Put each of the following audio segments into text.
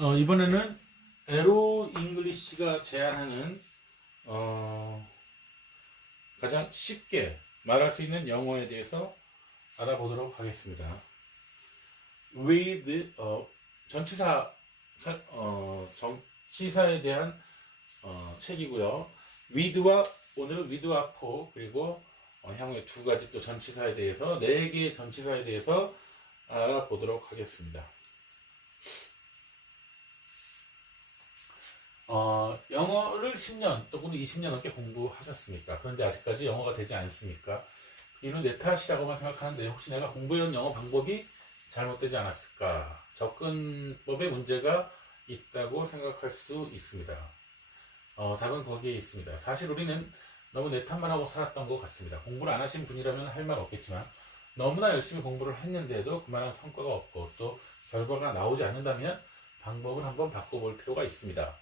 이번에는 에로 잉글리시가 제안하는 가장 쉽게 말할 수 있는 영어에 대해서 알아보도록 하겠습니다. with 전치사에 대한 책이고요. with와 오늘은 with와 for 그리고 향후에 두 가지 또 전치사에 대해서 네 개의 전치사에 대해서 알아보도록 하겠습니다. 영어를 10년 또는 20년 넘게 공부하셨습니까? 그런데 아직까지 영어가 되지 않습니까? 이는 내 탓이라고만 생각하는데 혹시 내가 공부해온 영어 방법이 잘못되지 않았을까? 접근법에 문제가 있다고 생각할 수 있습니다. 답은 거기에 있습니다. 사실 우리는 너무 내 탓만 하고 살았던 것 같습니다. 공부를 안 하신 분이라면 할 말 없겠지만 너무나 열심히 공부를 했는데도 그만한 성과가 없고 또 결과가 나오지 않는다면 방법을 한번 바꿔볼 필요가 있습니다.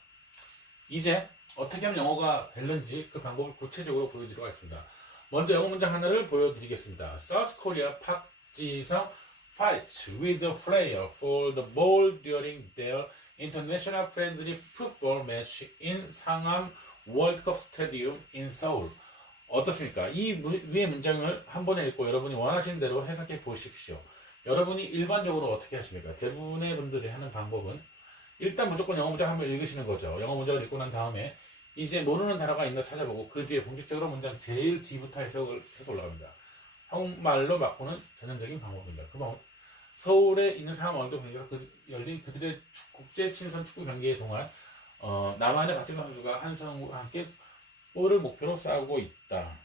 이제 어떻게 하면 영어가 되는지 그 방법을 구체적으로 보여드리도록 하겠습니다. 먼저 영어 문장 하나를 보여드리겠습니다. South Korea 박지성 fights with the player for the ball during their international friendly football match in 상암 월드컵 스타디움 in Seoul. 어떻습니까? 이 위의 문장을 한 번에 읽고 여러분이 원하시는 대로 해석해 보십시오. 여러분이 일반적으로 어떻게 하십니까? 대부분의 분들이 하는 방법은 일단 무조건 영어 문장 한번 읽으시는 거죠. 영어 문장을 읽고 난 다음에 이제 모르는 단어가 있나 찾아보고 그 뒤에 본격적으로 문장 제일 뒤부터 해석을 해보려고 합니다. 한국말로 바꾸는 전형적인 방법입니다. 그 방법. 서울에 있는 상암월드 경기가 열린 그들의 국제 친선 축구 경기의 동안 남한의 박지성 선수가 한성우와 함께 골을 목표로 싸우고 있다.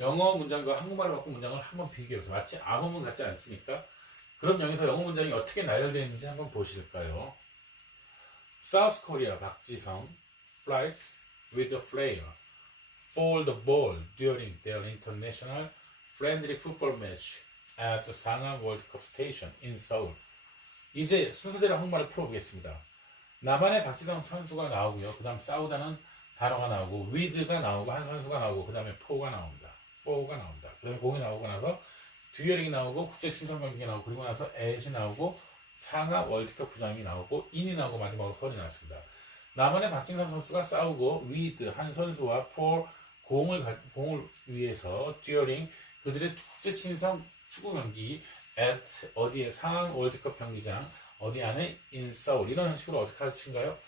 영어 문장과 한국말로 바꾼 문장을 한번 비교해보세요. 마치 암호문 같지 않습니까? 그럼 여기서 영어 문장이 어떻게 나열되어 있는지 한번 보실까요? South Korea 박지성 flight with the player for the ball during their international friendly football match at the 상암 월드컵 스테이션 in Seoul. 이제 순서대로 한국말을 풀어보겠습니다. 남한의 박지성 선수가 나오고요. 그 다음 싸우다는 단어가 나오고 with가 나오고 한 선수가 나오고 그 다음에 for가 나옵니다. 그 다음에 공이 나오고 나서 듀얼링이 나오고 국제 친선 경기가 나오고 그리고 나서 at이 나오고 상하 월드컵 부장이 나오고 in이 나오고 마지막으로 선이 나왔습니다. 남한의 박진선 선수가 싸우고 with 한 선수와 for 공을 위해서 듀얼링 그들의 국제 친선 축구 경기 at 어디에 상하 월드컵 경기장 어디 안에 in Seoul 이런 형식으로 어떻게 하신가요?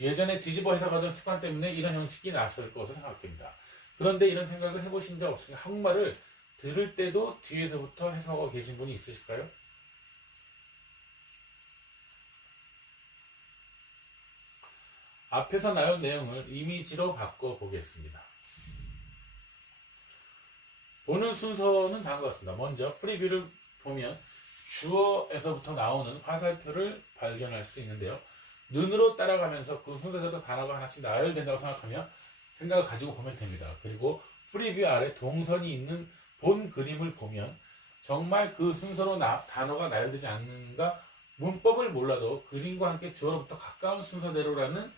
예전에 뒤집어 해석하던 습관 때문에 이런 형식이 났을 것으로 생각됩니다. 그런데 이런 생각을 해보신 적 없으니까 한국말을 들을 때도 뒤에서부터 해석하고 계신 분이 있으실까요? 앞에서 나온 내용을 이미지로 바꿔보겠습니다. 보는 순서는 다음과 같습니다. 먼저 프리뷰를 보면 주어에서부터 나오는 화살표를 발견할 수 있는데요. 눈으로 따라가면서 그 순서대로 단어가 하나씩 나열된다고 생각을 가지고 보면 됩니다. 그리고 프리뷰 아래 동선이 있는 본 그림을 보면 정말 그 순서로 단어가 나열되지 않는가 문법을 몰라도 그림과 함께 주어로부터 가까운 순서대로라는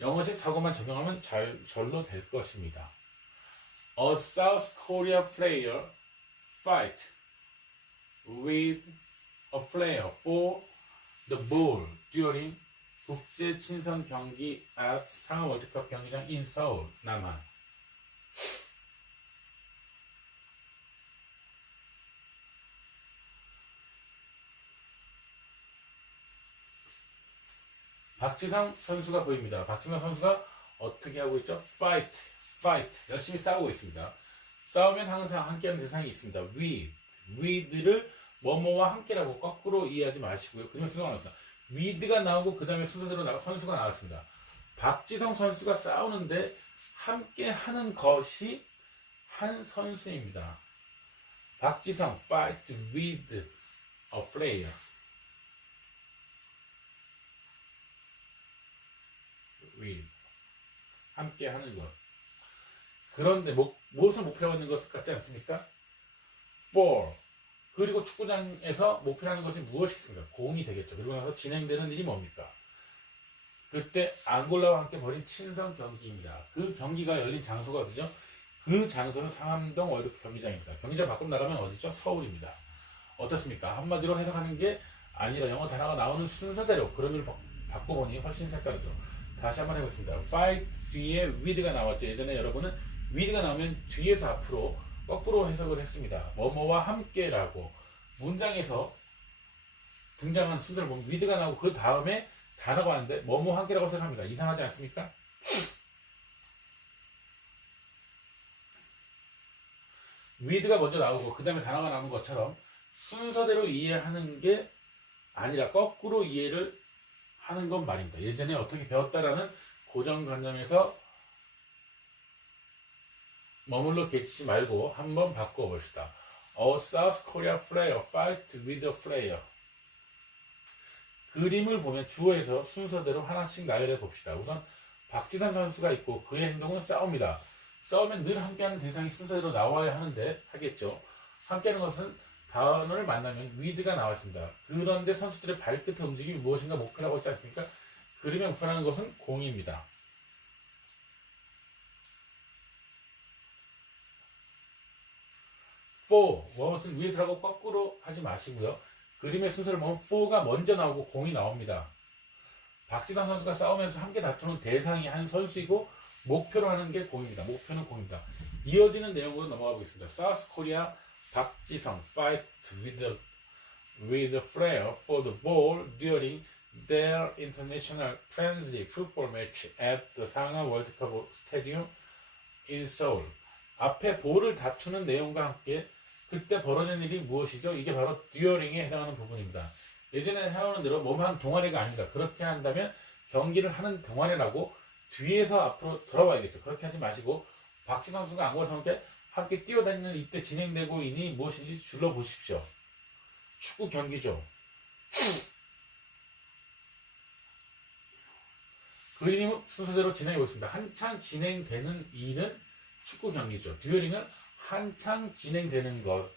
영어식 사고만 적용하면 절로 될 것입니다. A South Korea player fight with a player for the ball during 국제 친선 경기 at 상하 월드컵 경기장 in Seoul, 남한. 박지성 선수가 보입니다. 박지성 선수가 어떻게 하고 있죠? fight, 열심히 싸우고 있습니다. 싸우면 항상 함께하는 대상이 있습니다. with를 뭐뭐와 함께라고 거꾸로 이해하지 마시고요. 그냥 순서가 나왔다. with가 나오고 그 다음에 순서대로 선수가 나왔습니다. 박지성 선수가 싸우는데 함께하는 것이 한 선수입니다. 박지성 fight with a player. with 함께 하는 것. 그런데 무엇을 목표로 하는 것 같지 않습니까? for 그리고 축구장에서 목표로 하는 것이 무엇이겠습니까? 공이 되겠죠. 그리고 나서 진행되는 일이 뭡니까? 그때 앙골라와 함께 벌인 친선 경기입니다. 그 경기가 열린 장소가 어디죠? 그 장소는 상암동 월드컵 경기장입니다. 경기장 밖으로 나가면 어디죠? 서울입니다. 어떻습니까? 한마디로 해석하는 게 아니라 영어 단어가 나오는 순서대로 그림을 바꿔보니 훨씬 색다르죠. 다시 한번 해보겠습니다. fight 뒤에 with가 나왔죠. 예전에 여러분은 with가 나오면 뒤에서 앞으로 거꾸로 해석을 했습니다. 뭐뭐와 함께라고 문장에서 등장한 순서를 보면 with가 나오고 그 다음에 단어가 왔는데 뭐뭐 함께라고 생각합니다. 이상하지 않습니까? with가 먼저 나오고 그 다음에 단어가 나오는 것처럼 순서대로 이해하는 게 아니라 거꾸로 이해를 하는 건 말입니다. 예전에 어떻게 배웠다라는 고정관념에서 머물러 계시지 말고 한번 바꿔봅시다. A South Korea player fight with a player. 그림을 보면 주어에서 순서대로 하나씩 나열해 봅시다. 우선 박지선 선수가 있고 그의 행동은 싸웁니다. 싸우면 늘 함께하는 대상이 순서대로 나와야 하는데 하겠죠. 함께하는 것은 단어를 만나면 with가 나왔습니다. 그런데 선수들의 발끝의 움직임이 무엇인가 목표라고 했지 않습니까? 그림에 목표라는 것은 공입니다. for, 무엇은 with라고 거꾸로 하지 마시고요. 그림의 순서를 보면 for가 먼저 나오고 공이 나옵니다. 박지성 선수가 싸우면서 함께 다투는 대상이 한 선수이고 목표로 하는 게 공입니다. 목표는 공입니다. 이어지는 내용으로 넘어가 보겠습니다. South Korea 박지성 fight with the player for the ball during their international friendly football match at the 상암 월드컵 스타디움 in Seoul. 앞에 볼을 다투는 내용과 함께 그때 벌어진 일이 무엇이죠? 이게 바로 during에 해당하는 부분입니다. 예전에 해오는 대로 몸한 동아리가 아니다. 그렇게 한다면 경기를 하는 동아리라고 뒤에서 앞으로 돌아와야겠죠. 그렇게 하지 마시고 박지성 선수가 안골 선수께 함께 뛰어다니는 이때 진행되고 있니 무엇인지 줄러 보십시오. 축구 경기죠. 그림 순서대로 진행해 보겠습니다. 한창 진행되는 일은 축구 경기죠. 듀어링은 한창 진행되는 것.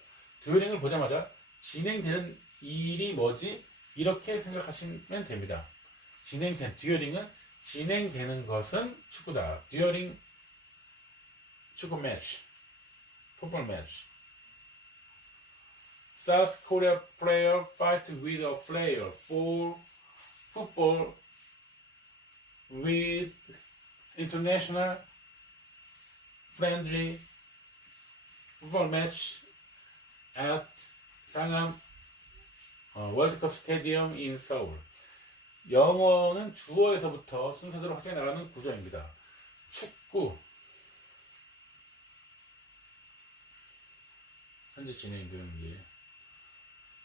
듀어링을 보자마자 진행되는 일이 뭐지? 이렇게 생각하시면 됩니다. 듀어링은 진행되는 것은 축구다. 듀어링 축구 매치, 풋볼 매치. South Korea player fight with a player for football with international friendly football match at 상암 월드컵 스타디움 in Seoul. 영어는 주어에서부터 순서대로 확장해 나가는 구조입니다. 축구 현재 진행되는 일.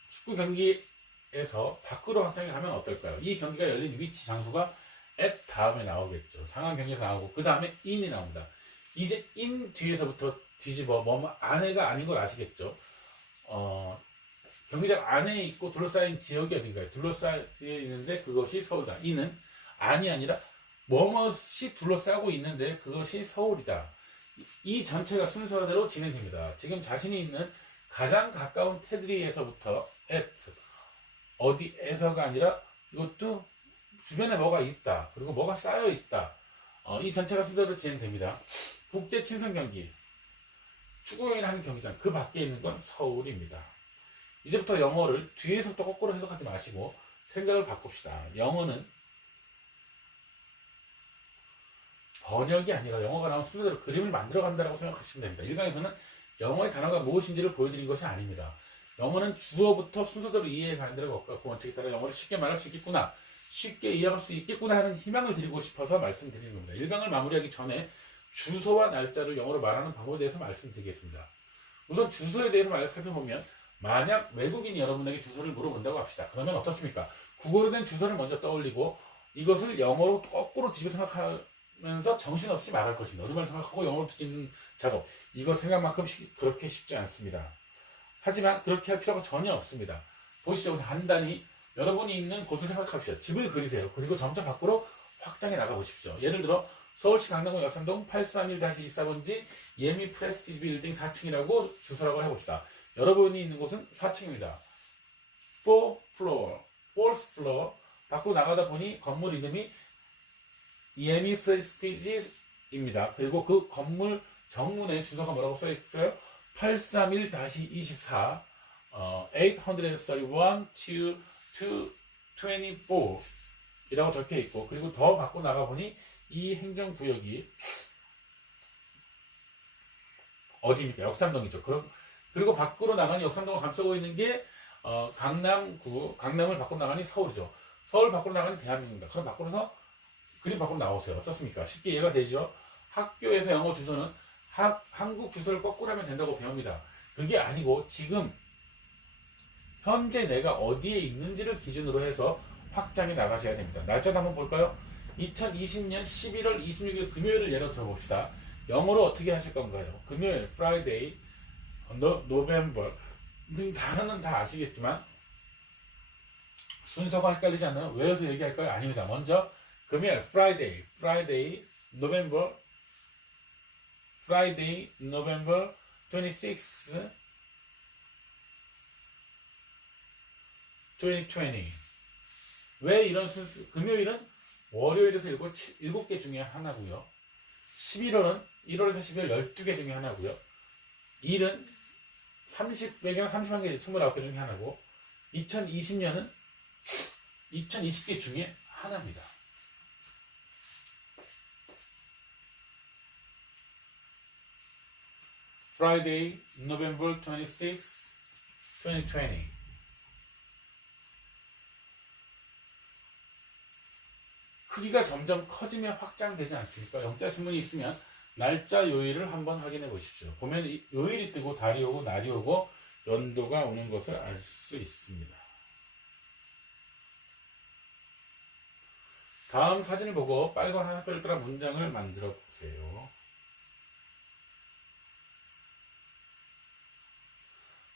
축구 경기에서 밖으로 확장해 가면 어떨까요? 이 경기가 열린 위치 장소가 at 다음에 나오겠죠. 상황 경기에서 나오고 그 다음에 in이 나옵니다. 이제 in 뒤에서부터 뒤집어 뭐 안에가 아닌 걸 아시겠죠? 경기장 안에 있고 둘러싸인 지역이 어딘가요? 둘러싸여 있는데 그것이 서울이다. 이는 안이 아니라 뭐뭇이 둘러싸고 있는데 그것이 서울이다. 이 전체가 순서대로 진행됩니다. 지금 자신이 있는 가장 가까운 테두리에서부터 at 어디에서가 아니라 이것도 주변에 뭐가 있다. 그리고 뭐가 쌓여 있다. 이 전체가 순서대로 진행됩니다. 국제 친선 경기 축구경기를 하는 경기장 그 밖에 있는 건 서울입니다. 이제부터 영어를 뒤에서부터 거꾸로 해석하지 마시고 생각을 바꿉시다. 영어는 번역이 아니라 영어가 나온 순서대로 그림을 만들어 간다고 생각하시면 됩니다. 일강에서는 영어의 단어가 무엇인지를 보여드린 것이 아닙니다. 영어는 주어부터 순서대로 이해해 가는 데가 없고 그 원칙에 따라 영어를 쉽게 말할 수 있겠구나, 쉽게 이해할 수 있겠구나 하는 희망을 드리고 싶어서 말씀드리는 겁니다. 일강을 마무리하기 전에 주소와 날짜를 영어로 말하는 방법에 대해서 말씀드리겠습니다. 우선 주소에 대해서 살펴보면 만약 외국인이 여러분에게 주소를 물어본다고 합시다. 그러면 어떻습니까? 국어로 된 주소를 먼저 떠올리고 이것을 영어로 거꾸로 뒤집어 생각하면서 정신없이 말할 것입니다. 우리말 생각하고 영어로 뒤집는 작업. 이거 생각만큼 그렇게 쉽지 않습니다. 하지만 그렇게 할 필요가 전혀 없습니다. 보시죠. 간단히 여러분이 있는 곳을 생각합시다. 집을 그리세요. 그리고 점차 밖으로 확장해 나가 보십시오. 예를 들어 서울시 강남구 역삼동 831-24번지 예미 프레스티지 빌딩 4층이라고 주소라고 해봅시다. 여러분이 있는 곳은 4층입니다. 4th floor. 밖으로 나가다 보니 건물 이름이 예미 프레스티지입니다. 그리고 그 건물 정문에 주소가 뭐라고 써있어요? 831-24 831 to 224 이라고 적혀 있고, 그리고 더 밖으로 나가 보니 이 행정구역이 어디입니까? 역삼동이죠. 그리고 밖으로 나가니 역삼동을 감싸고 있는 게 강남구, 강남을 밖으로 나가니 서울이죠. 서울 밖으로 나가니 대한민국입니다. 그럼 그림 밖으로 나오세요. 어떻습니까? 쉽게 이해가 되죠? 학교에서 영어 주소는 한국 주소를 거꾸로 하면 된다고 배웁니다. 그게 아니고 지금 현재 내가 어디에 있는지를 기준으로 해서 확장해 나가셔야 됩니다. 날짜도 한번 볼까요? 2020년 11월 26일 금요일을 예로 들어봅시다. 영어로 어떻게 하실 건가요? 금요일, Friday, November. 단어는 다 아시겠지만 순서가 헷갈리지 않나요? 외워서 얘기할까요? 아닙니다. 먼저 금요일, Friday, November 26, 2020. 왜 이런 순서? 금요일은 월요일에서 7개 중에 하나고요. 11월은 1월에서 12월 12개 중에 하나고요. 일은 30개나 31개, 29개 중에 하나고, 2020년은 2020개 중에 하나입니다. Friday, November 26, 2020. 크기가 점점 커지면 확장되지 않습니까? 영자신문이 있으면 날짜 요일을 한번 확인해 보십시오. 보면 요일이 뜨고 달이 오고 날이 오고 연도가 오는 것을 알 수 있습니다. 다음 사진을 보고 빨간 화살표를 따라 문장을 만들어 보세요.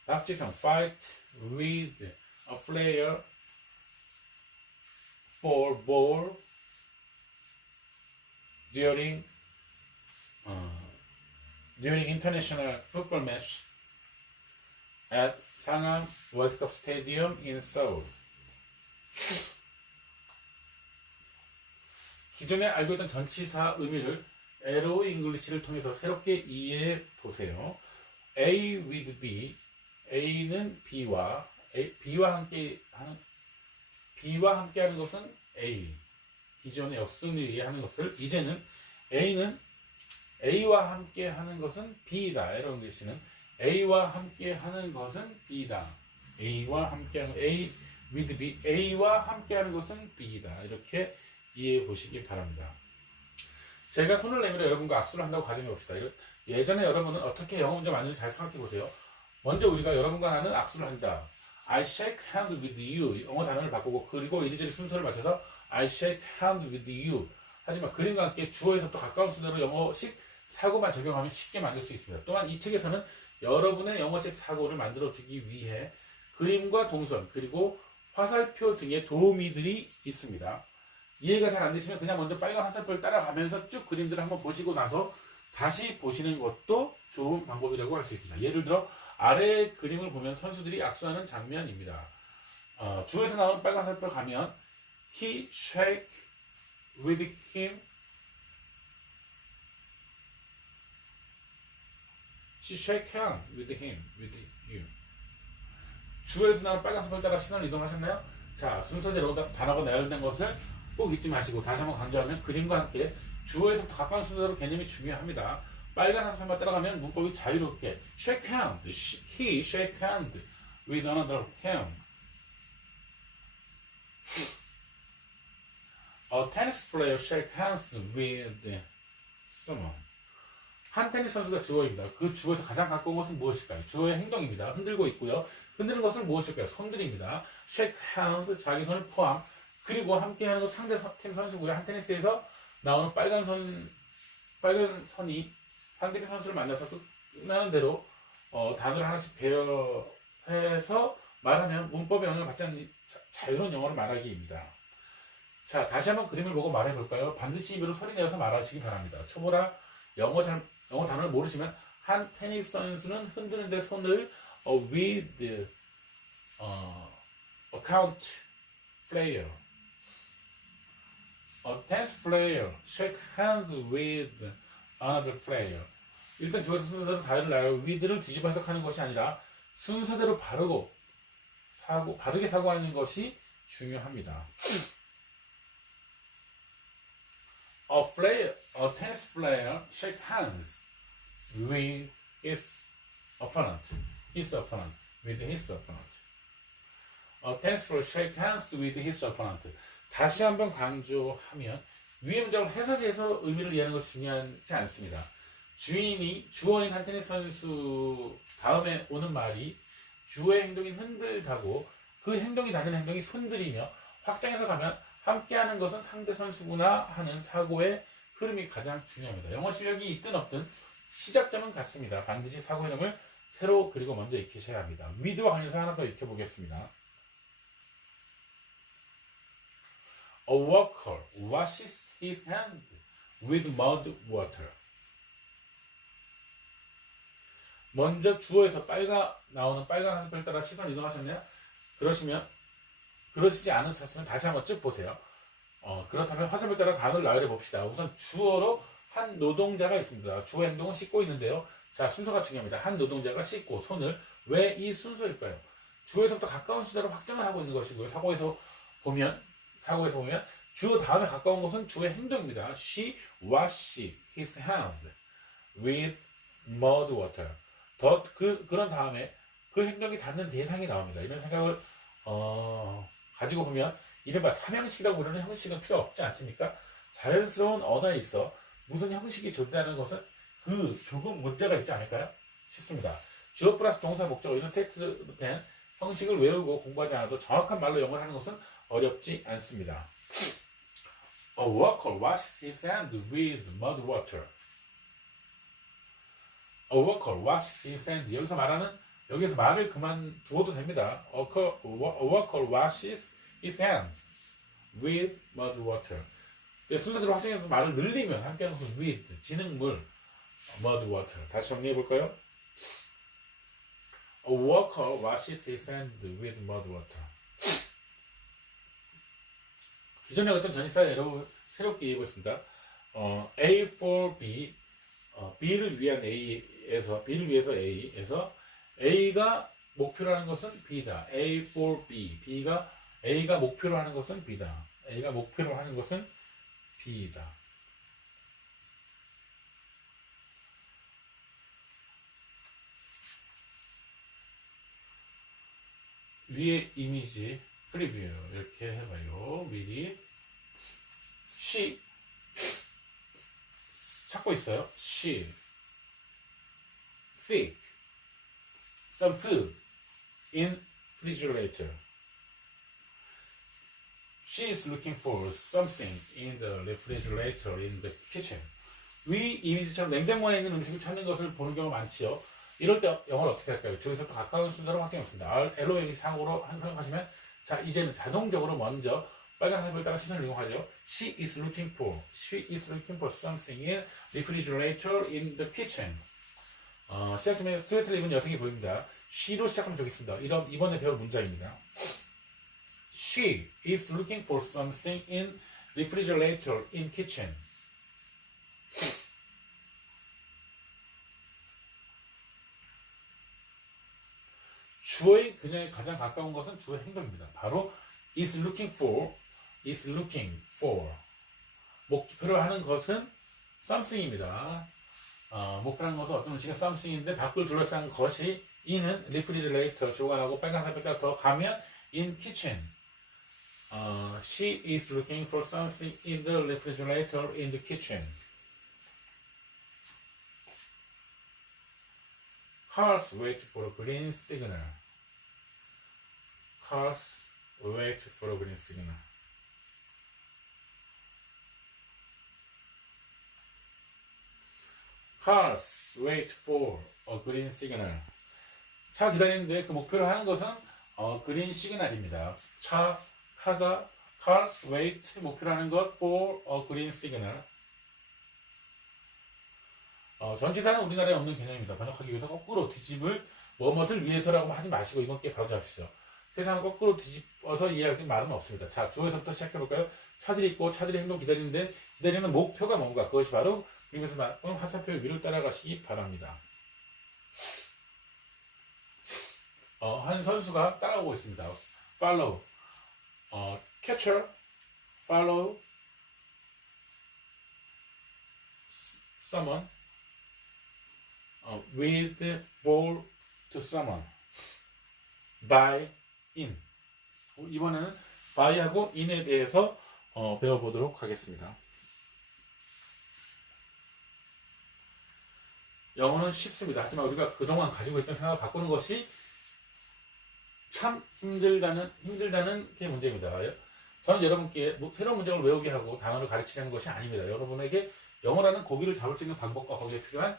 박지성, fight with a player for ball during international football match at Sangam World Cup Stadium in Seoul. 기존에 알고 있던 전치사 의미를 에로 잉글리시를 통해서 새롭게 이해해 보세요. A with B, A는 B와 함께 하는 것은 A. 기존의 역순을 이해하는 것을 이제는 A는 A와 함께 하는 것은 B다. 에로 잉글리시는 A와 함께 하는 것은 B다. A와 함께 하는 A with B, A와 함께 하는 것은 B다. 이렇게 이해해 보시기 바랍니다. 제가 손을 내밀어 여러분과 악수를 한다고 가정해 봅시다. 예전에 여러분은 어떻게 영어 문제 만드는지 잘 생각해 보세요. 먼저 우리가 여러분과 나는 악수를 한다. I shake hand with you. 영어 단어를 바꾸고, 그리고 이리저리 순서를 맞춰서 I shake hand with you. 하지만 그림과 함께 주어에서부터 가까운 순서로 영어식 사고만 적용하면 쉽게 만들 수 있습니다. 또한 이 책에서는 여러분의 영어식 사고를 만들어 주기 위해 그림과 동선, 그리고 화살표 등의 도우미들이 있습니다. 이해가 잘 안 되시면 그냥 먼저 빨간 화살표를 따라가면서 쭉 그림들을 한번 보시고 나서 다시 보시는 것도 좋은 방법이라고 할 수 있습니다. 예를 들어 아래 그림을 보면 선수들이 악수하는 장면입니다. 주에서 나오는 빨간 화살표를 가면 He shake with him, She shake hand with him, with you. 주에서 나오는 빨간 화살표를 따라 신호를 이동하셨나요? 자, 순서대로 단어가 나열된 것을 꼭 잊지 마시고 다시 한번 강조하면 그림과 함께 주어에서부터 가까운 순서로 개념이 중요합니다. 빨간 화살표만 따라가면 문법이 자유롭게 shake hand, he shake hand with another hand. A tennis player shake hands with someone. 한 테니스 선수가 주어입니다. 그 주어에서 가장 가까운 것은 무엇일까요? 주어의 행동입니다. 흔들고 있고요. 흔드는 것은 무엇일까요? 손들입니다. shake hands, 자기 손을 포함. 그리고 함께하는 건 상대팀 선수고요. 한 테니스에서 나오는 빨간 선이 상대팀 선수를 만나서 끝나는 대로 단어를 하나씩 배열해서 말하면 문법의 영향을 받지 않는 자유로운 영어를 말하기입니다. 자, 다시 한번 그림을 보고 말해 볼까요? 반드시 입으로 소리 내어서 말하시기 바랍니다. 초보라 영어 단어를 모르시면 한 테니스 선수는 흔드는 데 손을 with account player. A tennis player shake hands with another player. 일단 주어서 순서대로 다이를 나열하고 with를 뒤집어 해석하는 것이 아니라 순서대로 바르게 사고하는 것이 중요합니다. A tennis player shake hands with his opponent. With his opponent. A tennis player shake hands with his opponent. 다시 한번 강조하면 위의 문장을 해석해서 의미를 이해하는 것이 중요하지 않습니다. 주어인 한 테니스 선수 다음에 오는 말이 주어의 행동이 흔들다고 그 행동이 닿는 행동이 손들이며 확장해서 가면 함께하는 것은 상대 선수구나 하는 사고의 흐름이 가장 중요합니다. 영어 실력이 있든 없든 시작점은 같습니다. 반드시 사고 흐름을 새로 그리고 먼저 익히셔야 합니다. with와 관련해서 하나 더 익혀보겠습니다. A worker washes his hand with mud water. 먼저 주어에서 나오는 빨간 화살표를 따라 시선 이동하셨나요? 그러시지 않으셨으면 다시 한번 쭉 보세요. 그렇다면 화살표 따라 단어를 나열해 봅시다. 우선 주어로 한 노동자가 있습니다. 주어 행동은 씻고 있는데요. 자, 순서가 중요합니다. 한 노동자가 씻고 손을 왜 이 순서일까요? 주어에서부터 가까운 수대로 확장을 하고 있는 것이고요. 사고에서 보면 주어 다음에 가까운 것은 주어의 행동입니다. She washed his hand with mud water. 그런 다음에 그 행동이 닿는 대상이 나옵니다. 이런 생각을 가지고 보면 이른바 삼형식이라고 부르는 형식은 필요 없지 않습니까? 자연스러운 언어에 있어 무슨 형식이 존재하는 것은 조금 문제가 있지 않을까요? 싶습니다. 주어 플러스 동사 목적어 이런 세트된 형식을 외우고 공부하지 않아도 정확한 말로 영어를 하는 것은 어렵지 않습니다. A worker washes his hand with mud water. A worker washes his hand. 여기서 말을 그만두어도 됩니다. A worker washes his hands with mud water. 순서대로 확정해서 말을 늘리면 함께하는 것은 with, 진흙물, mud water. 다시 정리해 볼까요? A worker washes his hands with mud water. 기존에 어떤 전치사를 새롭게 이해해보겠습니다. A for B, B를 위해서 A에서 A가 목표로 하는 것은 B다. A for B, A가 목표로 하는 것은 B다. A가 목표로 하는 것은 B다. 위에 이미지 프리뷰 이렇게 해봐요. 미리 She 찾고 있어요. She seek some food in refrigerator. She is looking for something in the refrigerator in the kitchen. 위 이미지처럼 냉장고에 있는 음식을 찾는 것을 보는 경우가 많지요. 이럴 때 영어를 어떻게 할까요? 주에서부터 가까운 순서로 확정했습니다. LOA 상으로 생각하시면 자 이제는 자동적으로 먼저 빨간 색을 따라 시선을 이용하죠. She is looking for something in refrigerator in the kitchen. 시작점에 스웨터를 입은 여성이 보입니다. She로 시작하면 좋겠습니다. 이번에 배울 문장입니다. She is looking for something in refrigerator in kitchen. 주어의 그녀에 가장 가까운 것은 주어의 행동입니다. 바로 is looking for 목표로 하는 것은 something입니다. 목표로 하는 것은 어떤 음식은 something인데 밖을 둘러싼 것이 in은 refrigerator 주관하고 빨간 색깔 더 가면 in kitchen. She is looking for something in the refrigerator in the kitchen. Cars wait for a green signal. Cars wait for a green signal. Cars wait for a green signal. 차 기다리는데 그 목표로 하는 것은 그린 시그널입니다. 카가 cars wait 목표로 하는 것 for a green signal. 전치사는 우리나라에 없는 개념입니다. 번역하기 위해서 거꾸로 뒤집을 무엇을 위해서라고 하지 마시고 이건 꽤 바로 잡으시죠. 세상을 거꾸로 뒤집어서 이해하기 말은 없습니다. 자, 주어에서부터 시작해볼까요? 차들이 있고 차들이 행동 기다리는데 기다리는 목표가 뭔가 그것이 바로 미국에서 말하는 화살표 위를 따라가시기 바랍니다. 한 선수가 따라오고 있습니다. follow, catcher, follow someone with ball to someone by in. 이번에는 by하고 in에 대해서 배워보도록 하겠습니다. 영어는 쉽습니다. 하지만 우리가 그동안 가지고 있던 생각을 바꾸는 것이 참 힘들다는 게 문제입니다. 저는 여러분께 새로운 문장을 외우게 하고 단어를 가르치려는 것이 아닙니다. 여러분에게 영어라는 고기를 잡을 수 있는 방법과 거기에 필요한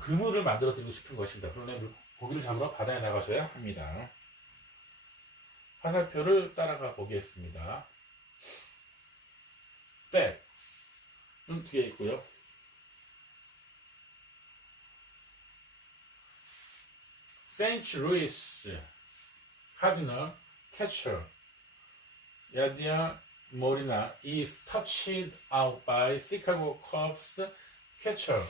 그물을 만들어 드리고 싶은 것입니다. 그런데 고기를 잡으러 바다에 나가셔야 합니다. 화살표를 따라가 보겠습니다. 백은 뒤에 있고요. Saint Louis Cardinal catcher Yadier Molina is touched out by Chicago Cubs catcher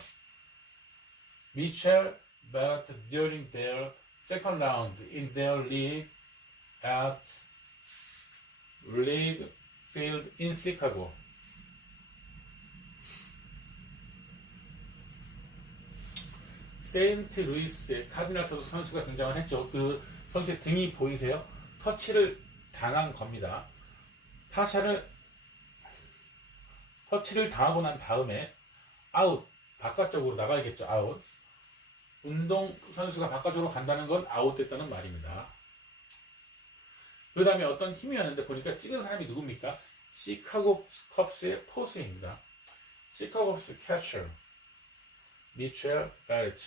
Mitchell Barrett during their second round in their league at League Field in Chicago. 세인트 루이스의 카디널 선수가 등장을 했죠. 그 선수의 등이 보이세요? 터치를 당한 겁니다. 터치를 당하고 난 다음에 아웃, 바깥쪽으로 나가야겠죠. 아웃. 운동 선수가 바깥쪽으로 간다는 건 아웃됐다는 말입니다. 그 다음에 어떤 힘이었는데 보니까 찍은 사람이 누굽니까? 시카고 컵스의 포수입니다. 시카고 컵스 캐쳐 미첼 베리트.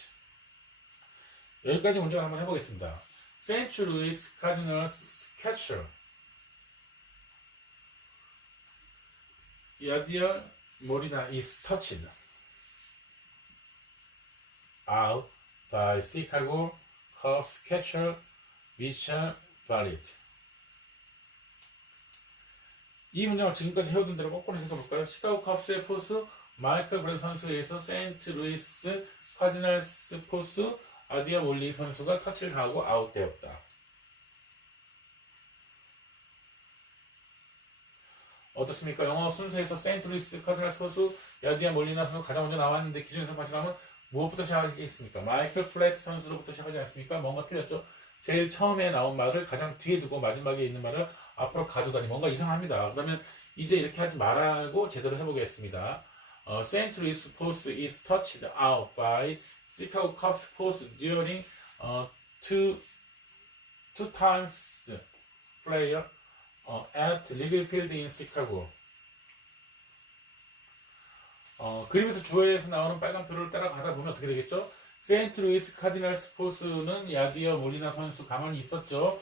여기까지 문제를 한번 해보겠습니다. 세인트 루이스 카디널스 캐쳐 야디얼 모리나 is touched out by Chicago Cubs catcher 미첼 베리트. 이 문장을 지금까지 해오던 대로 거꾸로 생각해볼까요? 시카고 컵스의 포수 마이클 브레드 선수에 의해서 세인트 루이스 카디널스 포수 아디어 몰리 선수가 터치를 당하고 아웃되었다. 어떻습니까? 영어 순서에서 세인트 루이스 카디널스 포수 야디아 몰리나 선수 가장 먼저 나왔는데 기존에서 마치라면 무엇부터 시작하겠습니까? 마이클 플랫 선수로부터 시작하지 않습니까? 뭔가 틀렸죠? 제일 처음에 나온 말을 가장 뒤에 두고 마지막에 있는 말을 앞으로 가져가니 뭔가 이상합니다. 그러면 이제 이렇게 하지 말고 제대로 해보겠습니다. Saint Louis post is touched out by Chicago Cubs post during two times player at League Field in Chicago. 그림에서 주어에서 나오는 빨간 표를 따라가다 보면 어떻게 되겠죠? 세인트 루이스 카디널스 포수는 야디어 몰리나 선수 가만히 있었죠.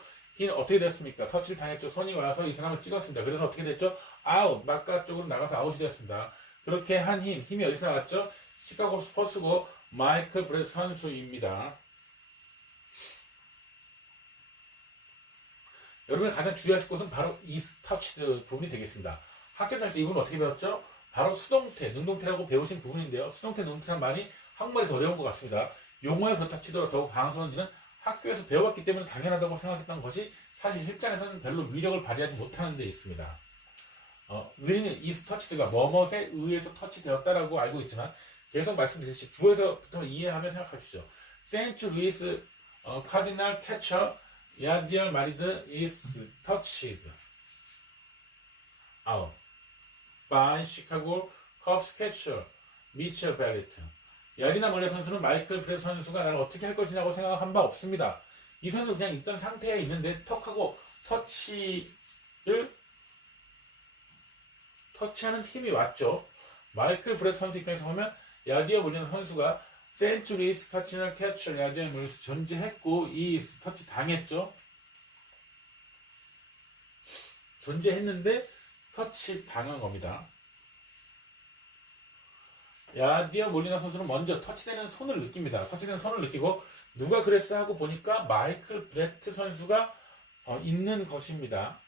어떻게 됐습니까? 터치를 당했죠. 손이 와서 이 사람을 찍었습니다. 그래서 어떻게 됐죠? 아웃, 바깥쪽으로 나가서 아웃이 되었습니다. 그렇게 한 힘이 어디서 나왔죠? 시카고 스포츠고 마이클 브레드 선수입니다. 여러분이 가장 주의하실 것은 바로 이 터치 부분이 되겠습니다. 학교 다닐 때 이분은 어떻게 배웠죠? 바로 수동태, 능동태라고 배우신 부분인데요. 수동태, 능동태란 말이 한국말이 더 어려운 것 같습니다. 용어에 그렇다 치더라도 더욱 방송은 이는 학교에서 배워왔기 때문에 당연하다고 생각했던 것이 사실 실전에서는 별로 위력을 발휘하지 못하는 데 있습니다. 우리는 이 터치드가 뭐뭇에 의해서 터치되었다라고 알고 있지만 계속 말씀드렸듯이 주어에서부터 이해하며 생각하십시오. 세인트 루이스 카디널 캐처 야디얼 마리드 is touched out by Chicago Cubs catcher 미첼 베리트. 야리나 몰레 선수는 마이클 브레드 선수가 나를 어떻게 할 것이냐고 생각한 바 없습니다. 이 선수는 그냥 있던 상태에 있는데 턱하고 터치하는 힘이 왔죠. 마이클 브레드 선수 입장에서 보면 야디어 몰리는 선수가 세인트 루이스 카디널 캐쳐 야디어 몰리에서 존재했고 이 터치 당했죠. 존재했는데 터치 당한 겁니다. 야디어 몰리나 선수는 먼저 터치되는 손을 느낍니다. 터치되는 손을 느끼고 누가 그랬어 하고 보니까 마이클 브레트 선수가 있는 것입니다.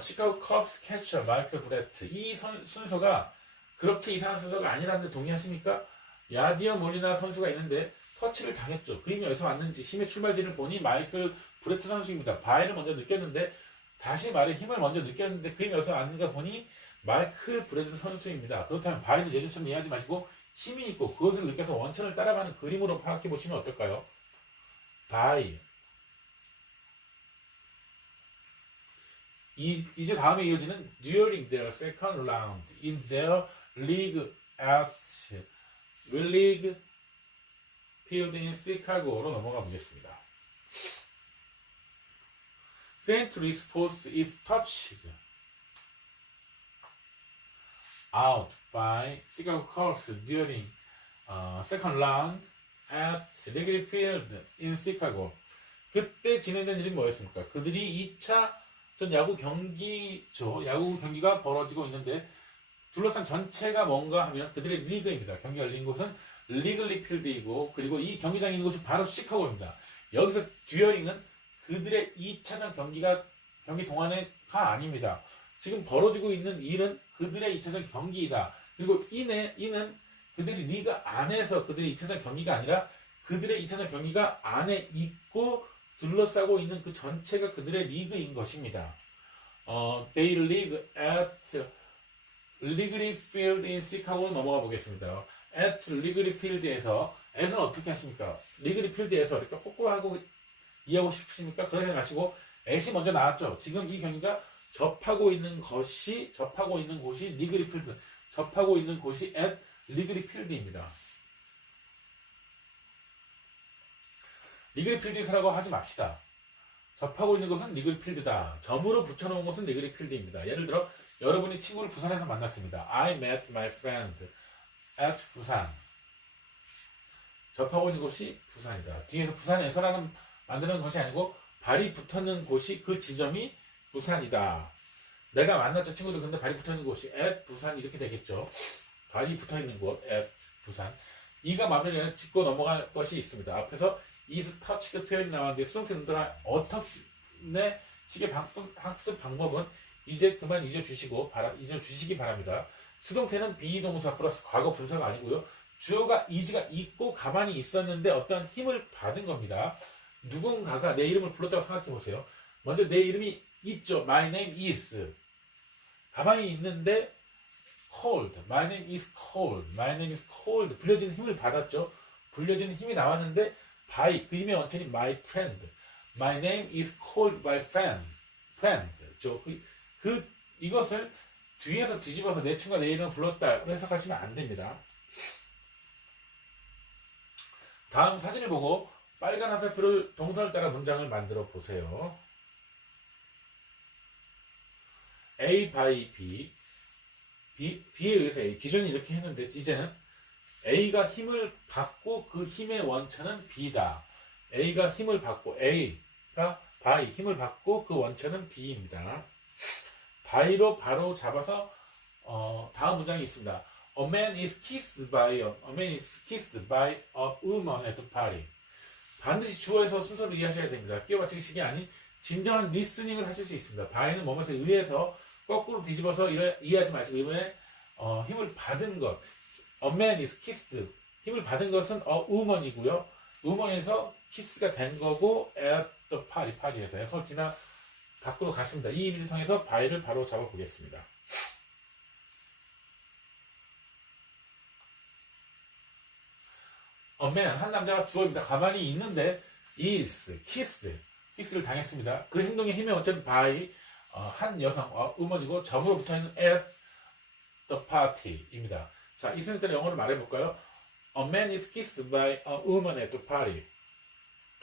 시카고 컵스 캐쳐 마이클 브레트. 이 순서가 그렇게 이상한 순서가 아니라는데 동의하십니까? 야디어 몰리나 선수가 있는데 터치를 당했죠. 그 힘이 어디서 왔는지 힘의 출발지를 보니 마이클 브레트 선수입니다. 바이를 먼저 느꼈는데 다시 말해 힘을 먼저 느꼈는데 그 힘이 어디서 왔는가 보니 마이클 브레트 선수입니다. 그렇다면 바이는 예전처럼 이해하지 마시고 힘이 있고 그것을 느껴서 원천을 따라가는 그림으로 파악해 보시면 어떨까요? 바이. 이제 다음에 이어지는 during their second round in their league at Willig Field in Chicago로 넘어가 보겠습니다. St. Louis Post is touched out by Chicago Cubs during second round at Wrigley Field in Chicago. 그때 진행된 일이 뭐였습니까? 그들이 2차 전 야구 경기가 벌어지고 있는데 둘러싼 전체가 뭔가 하면 그들의 리그입니다. 경기가 열린 곳은 리글리 필드이고 그리고 이 경기장이 있는 곳이 바로 시카고입니다. 여기서 듀어링은 그들의 2차전 경기 동안에가 아닙니다. 지금 벌어지고 있는 일은 그들의 2차전 경기이다. 그리고 이는 그들이 리그 안에서 그들의 2차전 경기가 아니라 그들의 2차전 경기가 안에 있고 둘러싸고 있는 그 전체가 그들의 리그인 것입니다. They league at Wrigley Field in Chicago 넘어가 보겠습니다. at Wrigley Field에서 at은 어떻게 하십니까? Wrigley Field에서 이렇게 꼬꼬하고 이해하고 싶으십니까? 그러지 마시고 at이 먼저 나왔죠. 지금 이 경기가 접하고 있는 곳이 Wrigley Field, 접하고 있는 곳이 at Wrigley Field입니다. 리그리 필드에서라고 하지 맙시다. 접하고 있는 것은 리그리 필드다. 점으로 붙여놓은 것은 리그리 필드입니다. 예를 들어 여러분이 친구를 부산에서 만났습니다. I met my friend at 부산. 접하고 있는 곳이 부산이다. 뒤에서 부산에서라는 만드는 것이 아니고 발이 붙었는 곳이 그 지점이 부산이다. 내가 만났죠 친구들. 근데 발이 붙어있는 곳이 at 부산 이렇게 되겠죠. 발이 붙어있는 곳 at 부산. 이가 마무리되면 짚고 넘어갈 것이 있습니다. 앞에서 is touched 표현이 나왔는데 수동태분들은 어떻게 식의 학습 방법은 이제 그만 잊어주시기 바랍니다. 수동태는 비동사 플러스 과거 분사가 아니고요. 주어가 is가 있고 가만히 있었는데 어떤 힘을 받은 겁니다. 누군가가 내 이름을 불렀다고 생각해 보세요. 먼저 내 이름이 있죠. My name is. 가만히 있는데 cold. My name is cold. My name is cold. 불려지는 힘을 받았죠. 불려지는 힘이 나왔는데 by 그 힘의 원천이 my friend. My name is called by friends. 이것을 뒤에서 뒤집어서 내 친구가 내 이름을 불렀다 해석하시면 안 됩니다. 다음 사진을 보고 빨간 화살표를 동선을 따라 문장을 만들어 보세요. A by B. B에 의해서 A. 기존에 이렇게 했는데 이제는 A가 힘을 받고 그 힘의 원천은 B다. A가 힘을 받고 A가 by 힘을 받고 그 원천은 B입니다. by로 바로 잡아서 다음 문장이 있습니다. A man is kissed by a woman at the party. 반드시 주어에서 순서를 이해하셔야 됩니다. 끼워 맞추기식이 아닌 진정한 리스닝을 하실 수 있습니다. by는 뭐뭐에 의해서 거꾸로 뒤집어서 이해하지 마시고 이번에 힘을 받은 것. A man is kissed. 힘을 받은 것은 a woman이고요. woman에서 kiss가 된 거고 at the party에서요. 설지나 밖으로 갔습니다. 이 일을 통해서 by를 바로 잡아보겠습니다. A man, 한 남자가 주어입니다. 가만히 있는데 is kiss를 당했습니다. 그 행동의 힘의 원천은 by, 한 여성, woman이고 점으로 붙어있는 at the party입니다. 자, 이 선생님 영어로 말해볼까요? A man is kissed by a woman at the party.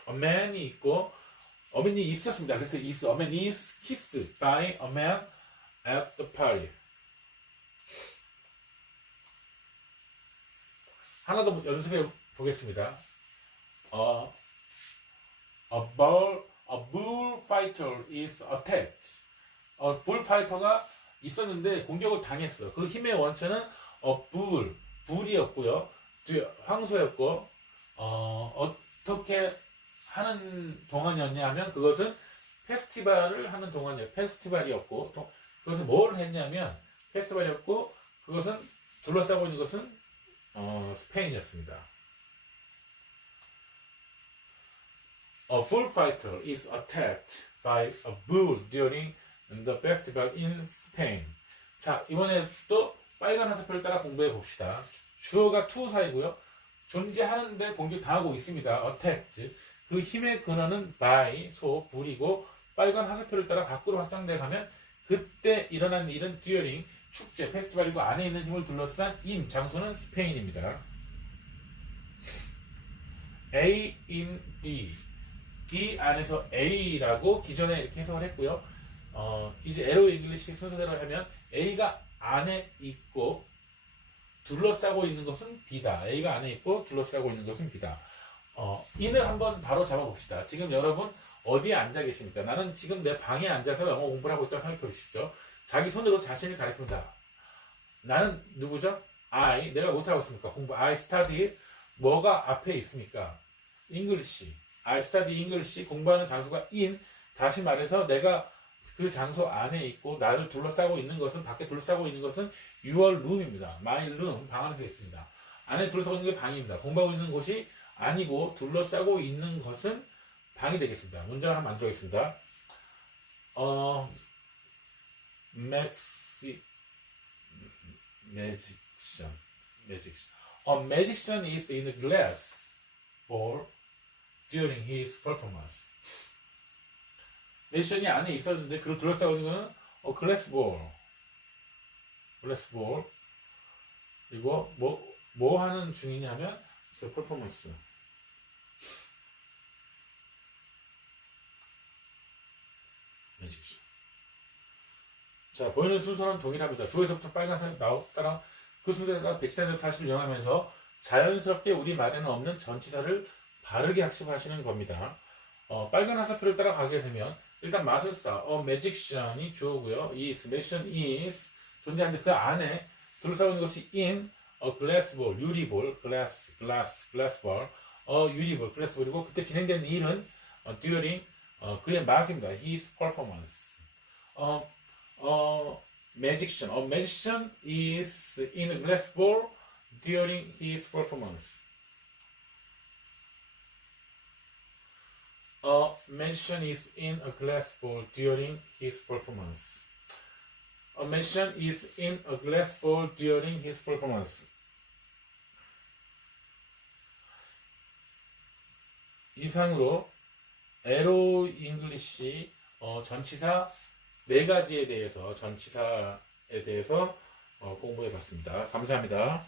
A man이 있고 a man이 있었습니다. 그래서 is, a man is kissed by a man at the party. 하나 더 연습해 보겠습니다. A bullfighter is attacked. bullfighter가 있었는데 공격을 당했어. 그 힘의 원천은 불이었고요. 황소였고 어떻게 하는 동안이었냐 하면 그것은 페스티벌을 하는 동안이었고 페스티벌이었고 그것은 뭘 했냐면 페스티벌이었고 그것은 둘러싸고 있는 것은 스페인이었습니다. A bullfighter is attacked by a bull during the festival in Spain. 자, 이번에 또 빨간 화살표를 따라 공부해 봅시다. 주어가 투사이고요. 존재하는데 공격당하고 있습니다. attacked. 그 힘의 근원은 by, 불이고 빨간 화살표를 따라 밖으로 확장돼 가면 그때 일어난 일은 during, 축제, 페스티벌이고 안에 있는 힘을 둘러싼 in, 장소는 스페인입니다. A in B. B 안에서 A라고 기존에 이렇게 해석을 했고요. 이제 에로 잉글리시 순서대로 하면 A가 안에 있고 둘러싸고 있는 것은 B다. A가 안에 있고 둘러싸고 있는 것은 B다. in을 한번 바로 잡아봅시다. 지금 여러분 어디에 앉아 계십니까? 나는 지금 내 방에 앉아서 영어 공부를 하고 있다고 생각해 보십시오. 자기 손으로 자신을 가리킵니다. 나는 누구죠? 내가 못하고 있습니까? 공부. I study. 뭐가 앞에 있습니까? English. I study English. 공부하는 장소가 in. 다시 말해서 내가 그 장소 안에 있고 나를 둘러싸고 있는 것은, 밖에 둘러싸고 있는 것은 your room입니다. My room. 방 안에서 있습니다. 안에 둘러싸고 있는 게 방입니다. 공부하고 있는 곳이 아니고 둘러싸고 있는 것은 방이 되겠습니다. 문장을 한번 만들어보겠습니다. Magician. A magician is in a glass ball during his performance. 매지션이 안에 있었는데 그걸 둘러싸고 있는 거는 glass ball. 그리고 뭐 하는 중이냐면 그 퍼포먼스. 매지션. 자, 보이는 순서는 동일합니다. 주어에서부터 빨간색 따라 그 순서가 배치되는 사실을 이용하면서 자연스럽게 우리 말에는 없는 전치사를 바르게 학습하시는 겁니다. 빨간 화살표를 따라가게 되면 일단 마술사, magician이 주어고요. magician is 존재하는데 그 안에 둘러싸고 있는 것이 in a glass ball, 유리볼, glass ball, 유리볼, glass ball이고 그때 진행되는 일은 during 그의 마술입니다. his performance. Magician. A magician is in a glass ball during his performance. A magician is in a glass ball during his performance. A magician is in a glass ball during his performance. 이상으로 에로 잉글리시 전치사 4가지에 대해서 전치사에 대해서 공부해 봤습니다. 감사합니다.